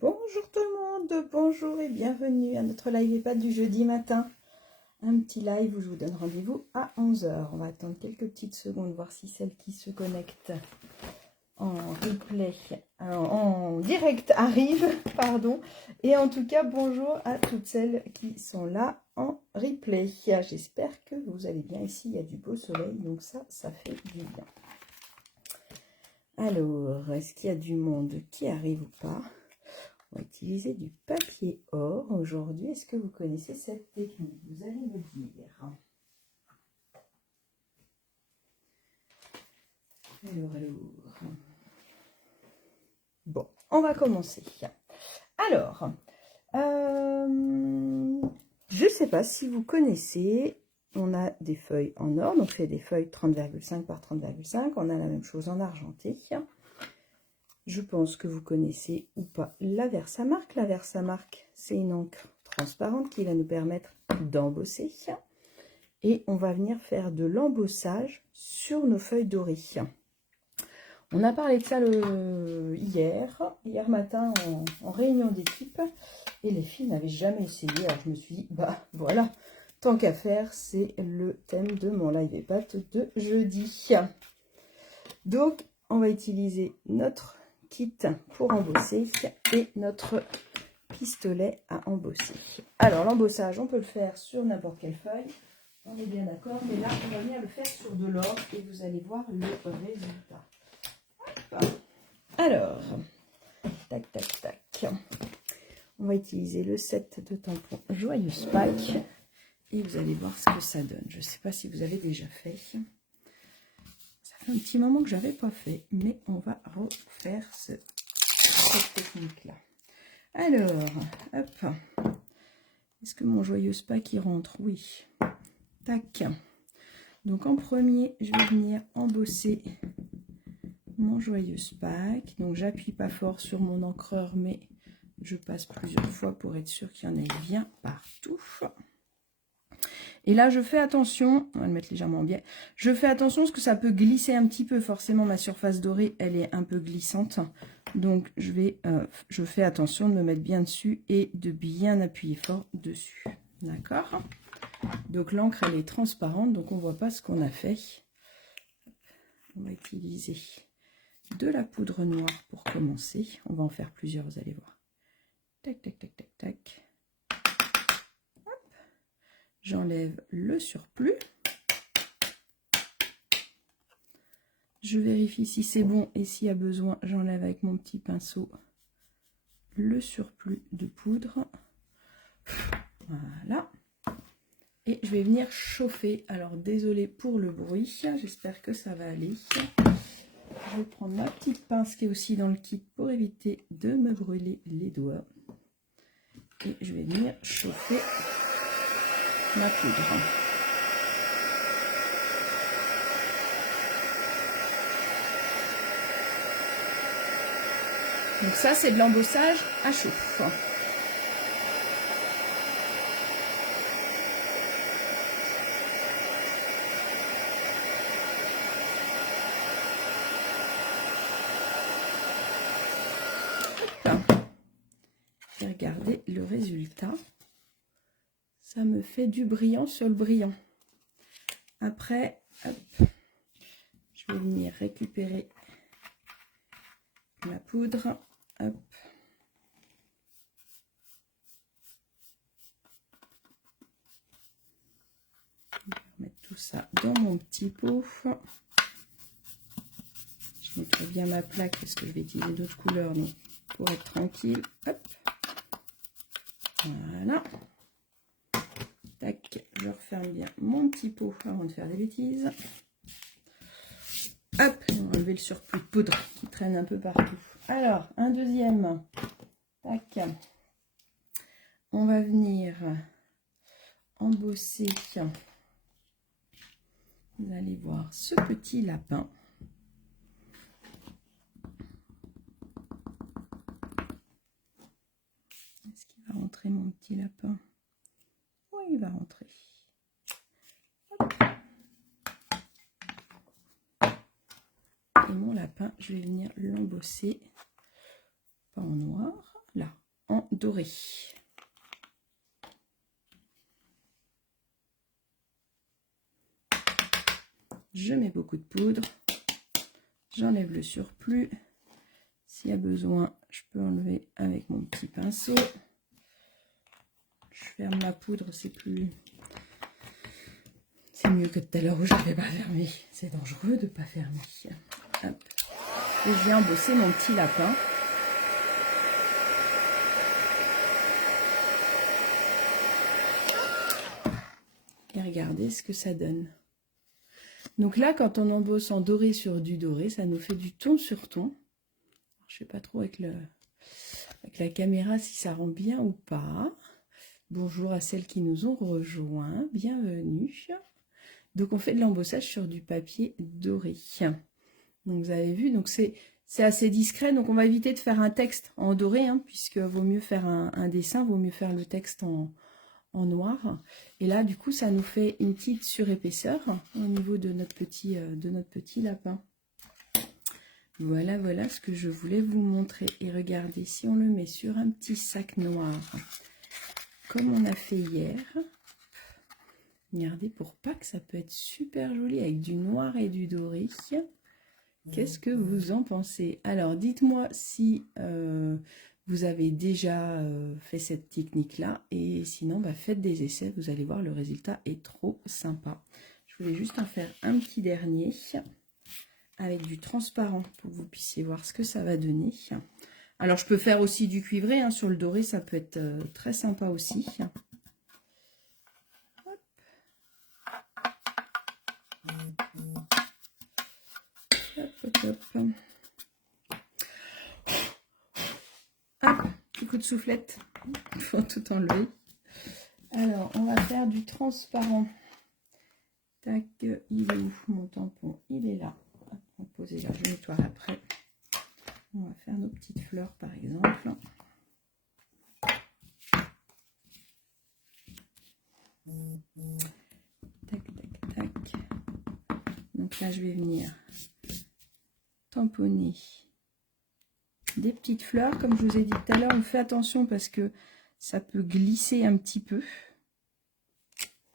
Bonjour tout le monde, bonjour et bienvenue à notre live EHPAD du jeudi matin. Un petit live où je vous donne rendez-vous à 11 h. On va attendre quelques petites secondes, voir si celle qui se connecte en replay, en direct arrive, pardon. Et en tout cas, bonjour à toutes celles qui sont là en replay. J'espère que vous allez bien. Ici, il y a du beau soleil, donc ça fait du bien. Alors, est-ce qu'il y a du monde qui arrive ou pas ? On va utiliser du papier or aujourd'hui. Est-ce que vous connaissez cette technique? Vous allez me dire. Alors. Bon, on va commencer. Alors, je ne sais pas si vous connaissez, on a des feuilles en or, donc c'est des feuilles 30,5 par 30,5. On a la même chose en argenté. Je pense que vous connaissez ou pas la Versamark. La Versamark, c'est une encre transparente qui va nous permettre d'embosser. Et on va venir faire de l'embossage sur nos feuilles dorées. On a parlé de ça hier matin en réunion d'équipe. Et les filles n'avaient jamais essayé. Alors je me suis dit, bah voilà, tant qu'à faire, c'est le thème de mon live EHPAD de jeudi. Donc, on va utiliser notre kit pour embosser et notre pistolet à embosser. Alors l'embossage, on peut le faire sur n'importe quelle feuille, on est bien d'accord, mais là on va venir le faire sur de l'or et vous allez voir le résultat. Alors, tac tac tac, on va utiliser le set de tampons Joyeuse Pâques et vous allez voir ce que ça donne. Je ne sais pas si vous avez déjà fait. Un petit moment que j'avais pas fait, mais on va refaire cette technique là. Alors, hop, est-ce que mon Joyeuse Pâques y rentre? Oui. Tac. Donc en premier, je vais venir embosser mon Joyeuse Pâques. Donc j'appuie pas fort sur mon encreur, mais je passe plusieurs fois pour être sûr qu'il y en ait bien partout. Et là, je fais attention, on va le mettre légèrement bien, je fais attention parce que ça peut glisser un petit peu. Forcément, ma surface dorée, elle est un peu glissante. Donc, je fais attention de me mettre bien dessus et de bien appuyer fort dessus. D'accord? Donc, l'encre, elle est transparente, donc on ne voit pas ce qu'on a fait. On va utiliser de la poudre noire pour commencer. On va en faire plusieurs, vous allez voir. Tac, tac, tac, tac, tac. J'enlève le surplus. Je vérifie si c'est bon et s'il y a besoin, j'enlève avec mon petit pinceau le surplus de poudre. Voilà. Et je vais venir chauffer. Alors, désolé pour le bruit. J'espère que ça va aller. Je vais prendre ma petite pince qui est aussi dans le kit pour éviter de me brûler les doigts. Et je vais venir chauffer ma poudre. Donc ça, c'est de l'embossage à chauffe. J'ai regardé le résultat. Ça me fait du brillant sur le brillant. Après, hop, je vais venir récupérer la poudre. Hop. Je vais mettre tout ça dans mon petit pot. Je mettrai bien ma plaque parce que je vais utiliser d'autres couleurs, donc pour être tranquille. Hop. Voilà. Tac, je referme bien mon petit pot avant de faire des bêtises. Hop, on va enlever le surplus de poudre qui traîne un peu partout. Alors, un deuxième. Tac. On va venir embosser. Vous allez voir ce petit lapin. Est-ce qu'il va rentrer mon petit lapin? Oui, il va rentrer. Hop. Et mon lapin, je vais venir l'embosser, pas en noir, là, en doré. Je mets beaucoup de poudre. J'enlève le surplus. S'il y a besoin, je peux enlever avec mon petit pinceau. Je ferme la poudre, c'est mieux que tout à l'heure où je n'avais pas fermé. C'est dangereux de ne pas fermer. Hop. Et je vais embosser mon petit lapin. Et regardez ce que ça donne. Donc là, quand on embosse en doré sur du doré, ça nous fait du ton sur ton. Je ne sais pas trop avec la caméra si ça rend bien ou pas. Bonjour à celles qui nous ont rejoints. Bienvenue. Donc on fait de l'embossage sur du papier doré. Donc vous avez vu, donc c'est assez discret. Donc on va éviter de faire un texte en doré, hein, puisque vaut mieux faire un dessin, vaut mieux faire le texte en noir. Et là, du coup, ça nous fait une petite surépaisseur au niveau de notre petit lapin. Voilà, voilà ce que je voulais vous montrer. Et regardez, si on le met sur un petit sac noir, comme on a fait hier, regardez, pour Pâques, ça peut être super joli avec du noir et du doré. Qu'est-ce que vous en pensez? Alors, dites-moi si vous avez déjà fait cette technique-là. Et sinon, bah, faites des essais. Vous allez voir, le résultat est trop sympa. Je voulais juste en faire un petit dernier avec du transparent pour que vous puissiez voir ce que ça va donner. Alors, je peux faire aussi du cuivré, hein, sur le doré. Ça peut être très sympa aussi. Hop. Hop, hop, hop. Hop, petit coup de soufflette. Il faut tout enlever. Alors, on va faire du transparent. Tac, il est où mon tampon? Il est là. On va poser là, je nettoie après. On va faire nos petites fleurs par exemple. Tac, tac, tac. Donc là, je vais venir tamponner des petites fleurs. Comme je vous ai dit tout à l'heure, on fait attention parce que ça peut glisser un petit peu.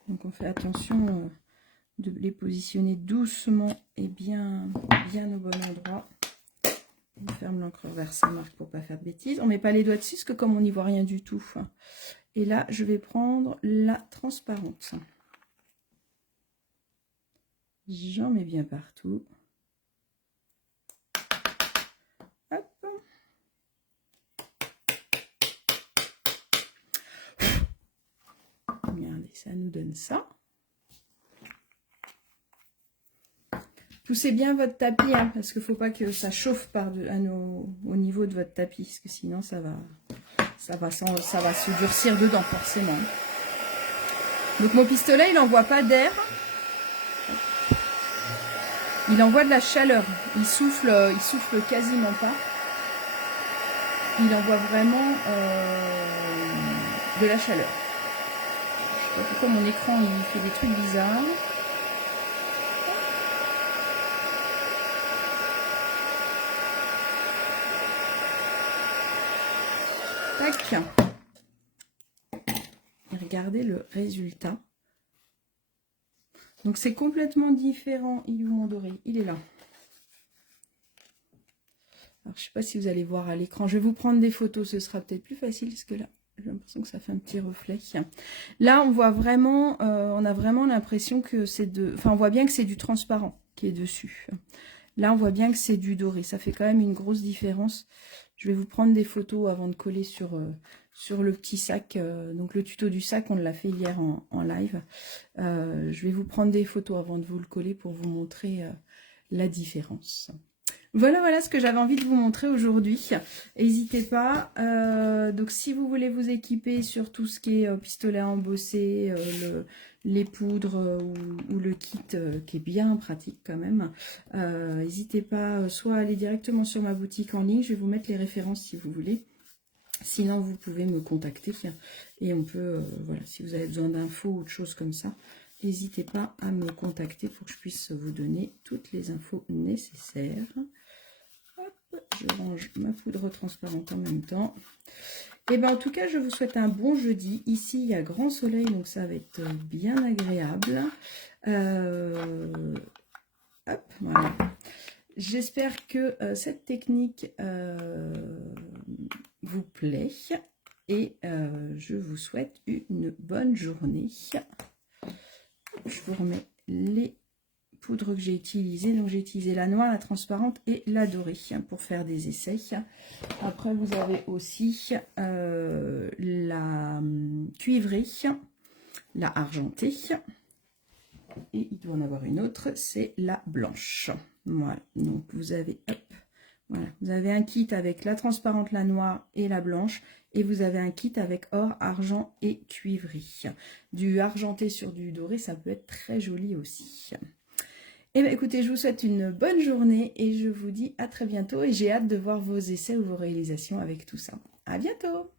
Donc on fait attention de les positionner doucement et bien au bon endroit. On ferme l'encre vers sa marque pour pas faire de bêtises. On met pas les doigts dessus parce que comme on n'y voit rien du tout. Et là, je vais prendre la transparente. J'en mets bien partout. Hop. Regardez, ça nous donne ça. Poussez bien votre tapis, hein, parce qu'il ne faut pas que ça chauffe au niveau de votre tapis, parce que sinon ça va se durcir dedans forcément. Donc mon pistolet, il n'envoie pas d'air, il envoie de la chaleur. Il souffle quasiment pas. Il envoie vraiment de la chaleur. Je sais pas pourquoi mon écran il fait des trucs bizarres. Tac. Et regardez le résultat. Donc c'est complètement différent. Il est où mon doré? Il est là. Alors je ne sais pas si vous allez voir à l'écran. Je vais vous prendre des photos. Ce sera peut-être plus facile parce que là, j'ai l'impression que ça fait un petit reflet. Là, on voit vraiment, on a vraiment l'impression que c'est on voit bien que c'est du transparent qui est dessus. Là, on voit bien que c'est du doré. Ça fait quand même une grosse différence. Je vais vous prendre des photos avant de coller sur le petit sac. Donc, le tuto du sac, on l'a fait hier en live. Je vais vous prendre des photos avant de vous le coller pour vous montrer la différence. Voilà ce que j'avais envie de vous montrer aujourd'hui. N'hésitez pas. Donc, si vous voulez vous équiper sur tout ce qui est pistolet à embosser, les poudres ou le kit qui est bien pratique quand même, n'hésitez pas soit à aller directement sur ma boutique en ligne. Je vais vous mettre les références si vous voulez. Sinon, vous pouvez me contacter et on peut, voilà, si vous avez besoin d'infos ou de choses comme ça, n'hésitez pas à me contacter pour que je puisse vous donner toutes les infos nécessaires. Hop. je range ma poudre transparente en même temps. Et bien en tout cas, je vous souhaite un bon jeudi. Ici, il y a grand soleil, donc ça va être bien agréable. Hop, voilà. J'espère que cette technique vous plaît. Et je vous souhaite une bonne journée. Je vous remets les poudres que j'ai utilisées. Donc j'ai utilisé la noire, la transparente et la dorée pour faire des essais. Après vous avez aussi la cuivrée, la argentée. Et il doit en avoir une autre, c'est la blanche. Voilà, donc vous avez, hop, voilà, vous avez un kit avec la transparente, la noire et la blanche. Et vous avez un kit avec or, argent et cuivrerie. Du argenté sur du doré, ça peut être très joli aussi. Et bien écoutez, je vous souhaite une bonne journée et je vous dis à très bientôt. Et j'ai hâte de voir vos essais ou vos réalisations avec tout ça. À bientôt!